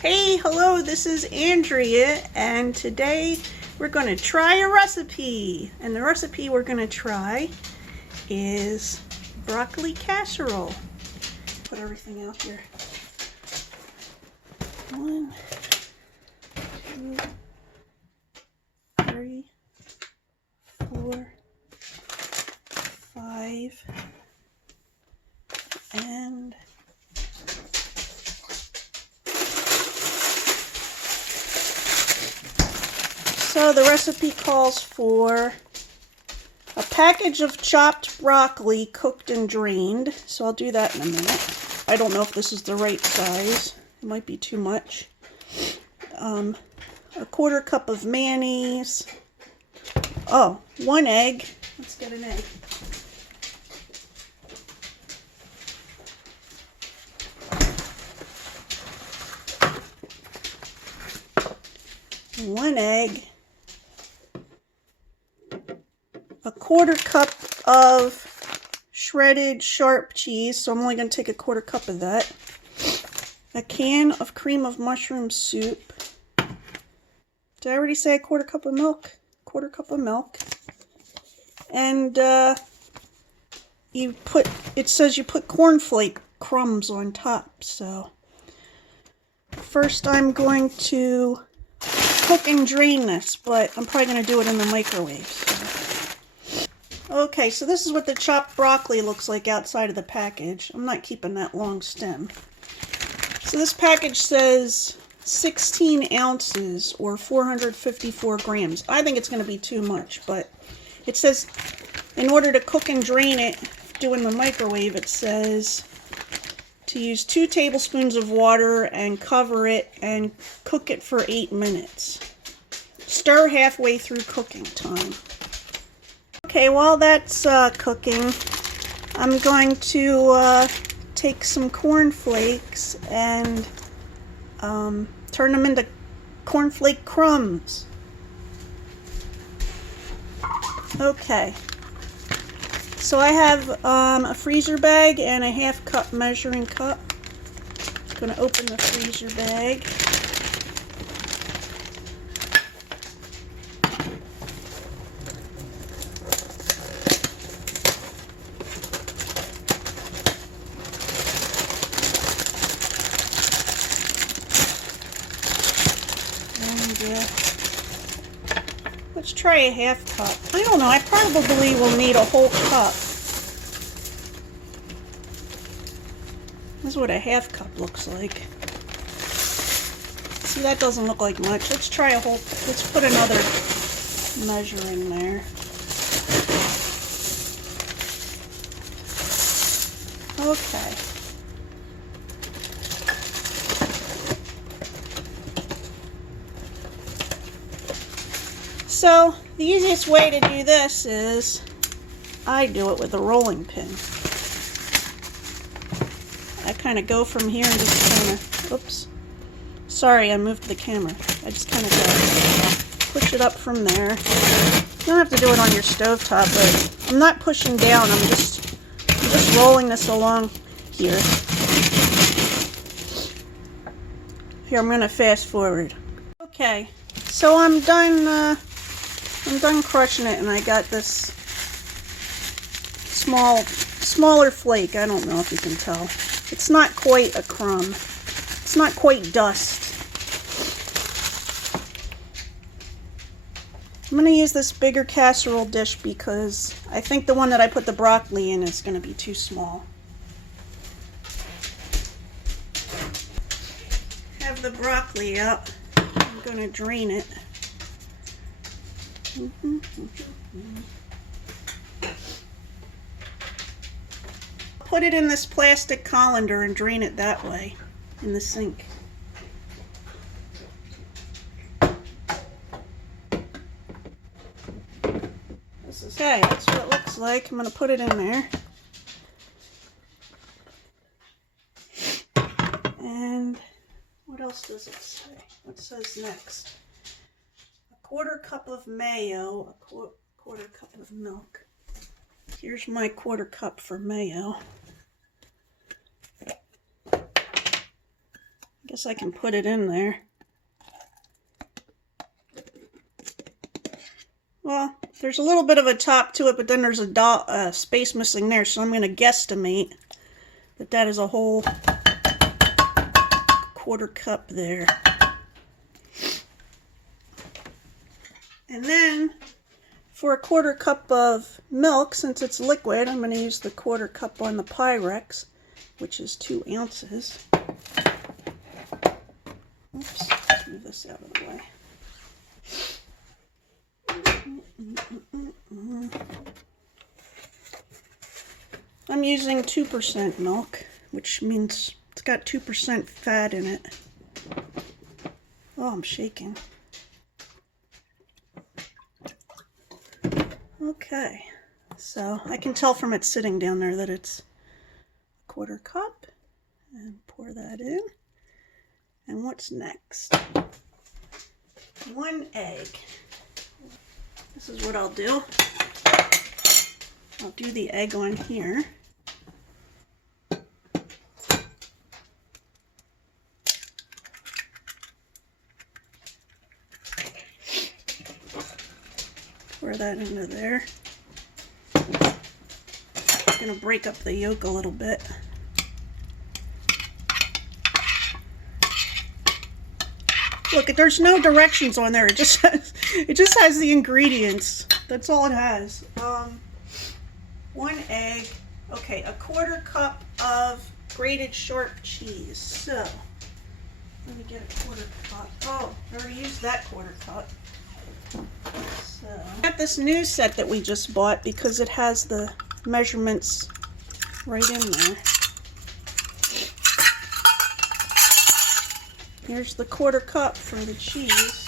Hey, hello, this is Andrea, and today we're going to try a recipe. And the recipe we're going to try is broccoli casserole. Put everything out here. 1, 2, 3, 4, 5, and so the recipe calls for a package of chopped broccoli cooked and drained. So I'll do that in a minute. I don't know if this is the right size. It might be too much. A 1/4 cup of mayonnaise. Oh, 1 egg. Let's get an egg. One egg. A 1/4 cup of shredded sharp cheese, so I'm only going to take a 1/4 cup of that. A can of cream of mushroom soup. Did I already say a 1/4 cup of milk? 1/4 cup of milk. And it says you put cornflake crumbs on top. So first I'm going to cook and drain this, but I'm probably going to do it in the microwave. So. Okay, so this is what the chopped broccoli looks like outside of the package. I'm not keeping that long stem. So this package says 16 ounces or 454 grams. I think it's going to be too much, but it says in order to cook and drain it, do in the microwave, it says to use 2 tablespoons of water and cover it and cook it for 8 minutes. Stir halfway through cooking time. Okay, while that's cooking, I'm going to take some corn flakes and turn them into cornflake crumbs. Okay, so I have a freezer bag and a 1/2 cup measuring cup. I'm going to open the freezer bag. Let's try a 1/2 cup. I don't know, I probably will need a whole cup. This is what a 1/2 cup looks like. See, that doesn't look like much. Let's try a whole, let's put another measuring there. Okay. So, the easiest way to do this is, I do it with a rolling pin. I kind of go from here and just kind of, oops, sorry, I moved the camera. I just kind of go, push it up from there. You don't have to do it on your stovetop, but I'm not pushing down, I'm just rolling this along here. Here, I'm going to fast forward. Okay, so I'm done crushing it, and I got this smaller flake. I don't know if you can tell. It's not quite a crumb. It's not quite dust. I'm going to use this bigger casserole dish because I think the one that I put the broccoli in is going to be too small. Have the broccoli out. I'm going to drain it. Put it in this plastic colander and drain it that way in the sink. Okay, that's what it looks like. I'm going to put it in there. And what else does it say? What says next? 1/4 cup of mayo, a 1/4 cup of milk. Here's my 1/4 cup for mayo. Guess I can put it in there. Well, there's a little bit of a top to it, but then there's a space missing there, so I'm going to guesstimate that that is a whole 1/4 cup there. And then for a 1/4 cup of milk, since it's liquid, I'm going to use the 1/4 cup on the Pyrex, which is 2 ounces. Oops, let's move this out of the way. I'm using 2% milk, which means it's got 2% fat in it. Oh, I'm shaking. Okay, so I can tell from it sitting down there that it's a 1/4 cup, and pour that in. And what's next? 1 egg. This is what I'll do. I'll do the egg on here. Pour that into there. I'm going to break up the yolk a little bit. Look, there's no directions on there. It just has the ingredients. That's all it has. 1 egg. Okay, a 1/4 cup of grated sharp cheese. So let me get a 1/4 cup. Oh, I already used that 1/4 cup. So I got this new set that we just bought because it has the measurements right in there. Here's the 1/4 cup for the cheese.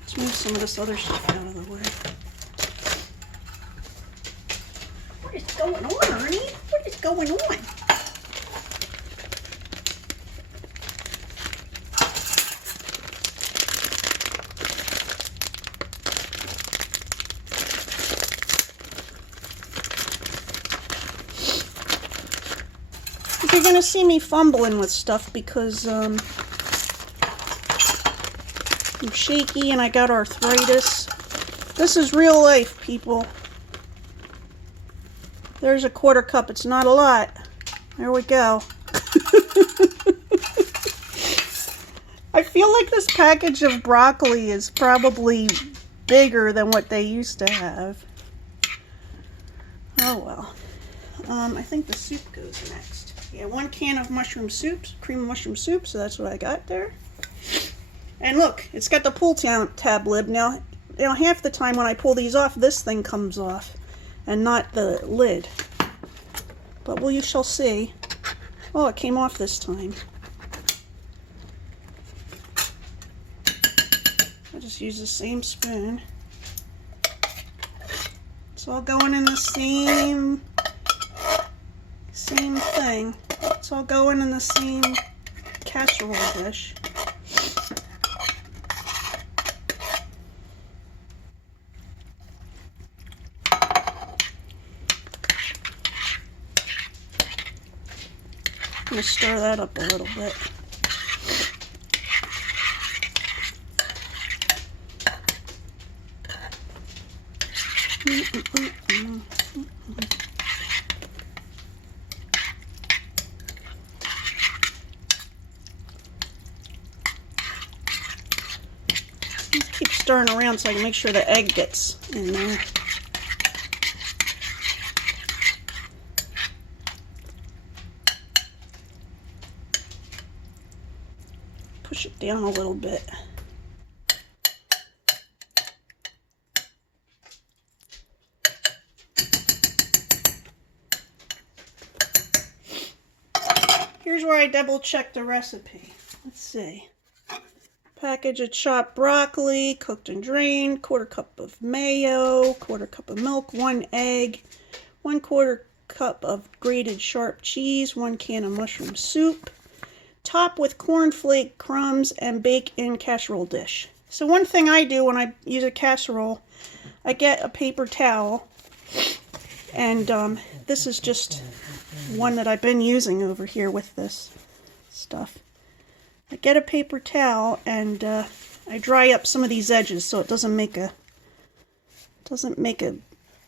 Let's move some of this other stuff out of the way. What is going on, Ernie? What is going on? You're gonna see me fumbling with stuff because I'm shaky and I got arthritis. This is real life, people. There's a 1/4 cup. It's not a lot. There we go. I feel like this package of broccoli is probably bigger than what they used to have. Oh well. I think the soup goes next. Yeah, 1 can of mushroom soup, cream of mushroom soup, so that's what I got there. And look, it's got the pull tab lid. Now, half the time when I pull these off, this thing comes off, and not the lid. But well, you shall see. Oh, it came off this time. I'll just use the same spoon. It's all going in the same thing. It's all going in the same casserole dish. I'm going to stir that up a little bit. Keep stirring around so I can make sure the egg gets in there. Push it down a little bit. Here's where I double check the recipe. Let's see. Package of chopped broccoli, cooked and drained, 1/4 cup of mayo, 1/4 cup of milk, 1 egg, 1/4 cup of grated sharp cheese, 1 can of mushroom soup. Top with cornflake crumbs and bake in casserole dish. So one thing I do when I use a casserole, I get a paper towel, and this is just one that I've been using over here with this stuff. I get a paper towel and I dry up some of these edges so it doesn't make a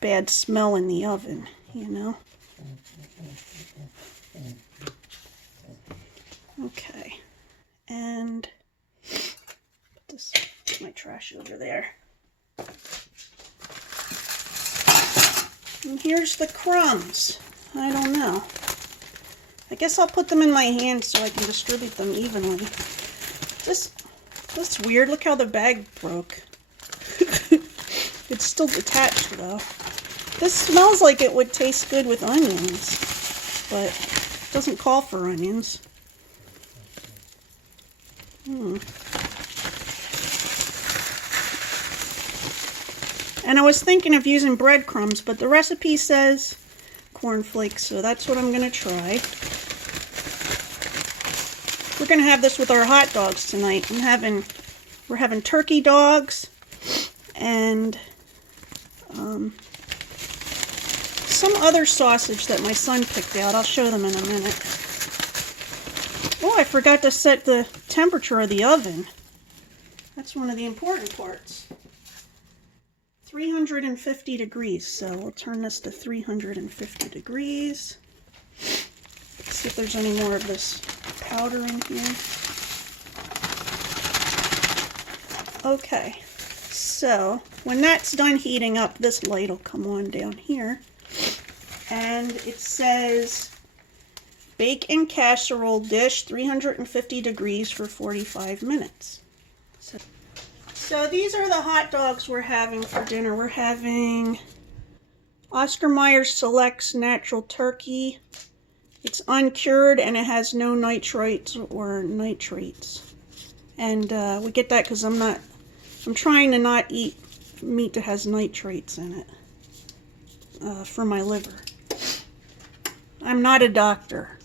bad smell in the oven, you know. Okay, and put my trash over there. And here's the crumbs. I don't know. I guess I'll put them in my hand so I can distribute them evenly. That's weird. Look how the bag broke. It's still detached though. This smells like it would taste good with onions, but it doesn't call for onions. And I was thinking of using breadcrumbs, but the recipe says cornflakes, so that's what I'm going to try. We're going to have this with our hot dogs tonight. We're having turkey dogs and some other sausage that my son picked out. I'll show them in a minute. Oh, I forgot to set the temperature of the oven. That's one of the important parts. 350 degrees, so we'll turn this to 350 degrees. Let's see if there's any more of this powder in here. Okay, so when that's done heating up, this light will come on down here. And it says, bake in casserole dish, 350 degrees for 45 minutes. So these are the hot dogs we're having for dinner. We're having Oscar Mayer Selects Natural Turkey. It's uncured and it has no nitrites or nitrates. And we get that because I'm trying to not eat meat that has nitrates in it for my liver. I'm not a doctor.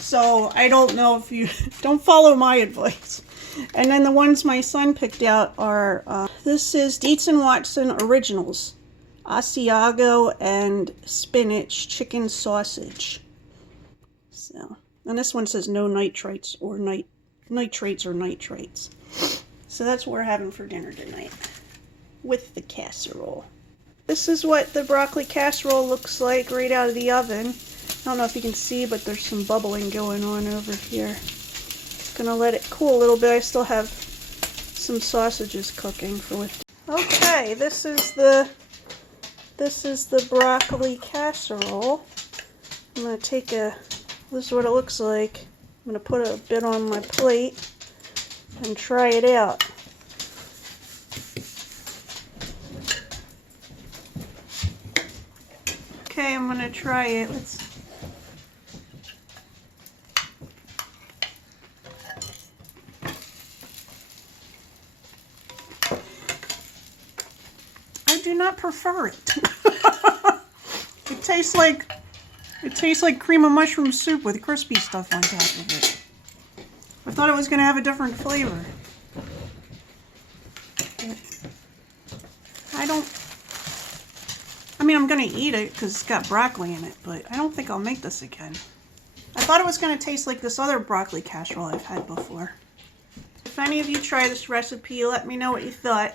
So I don't know if you don't follow my advice. And then the ones my son picked out are, this is Dietz & Watson Originals, Asiago and Spinach Chicken Sausage. So, and this one says no nitrates or nitrates or nitrates. So that's what we're having for dinner tonight with the casserole. This is what the broccoli casserole looks like right out of the oven. I don't know if you can see, but there's some bubbling going on over here. Gonna let it cool a little bit. I still have some sausages cooking for with. Okay, this is the broccoli casserole. I'm gonna take this is what it looks like. I'm gonna put a bit on my plate and try it out. Okay, I'm gonna try it. I do not prefer it. It tastes like cream of mushroom soup with crispy stuff on top of it. I thought it was going to have a different flavor. I'm going to eat it because it's got broccoli in it, but I don't think I'll make this again. I thought it was going to taste like this other broccoli casserole I've had before. If any of you try this recipe, let me know what you thought.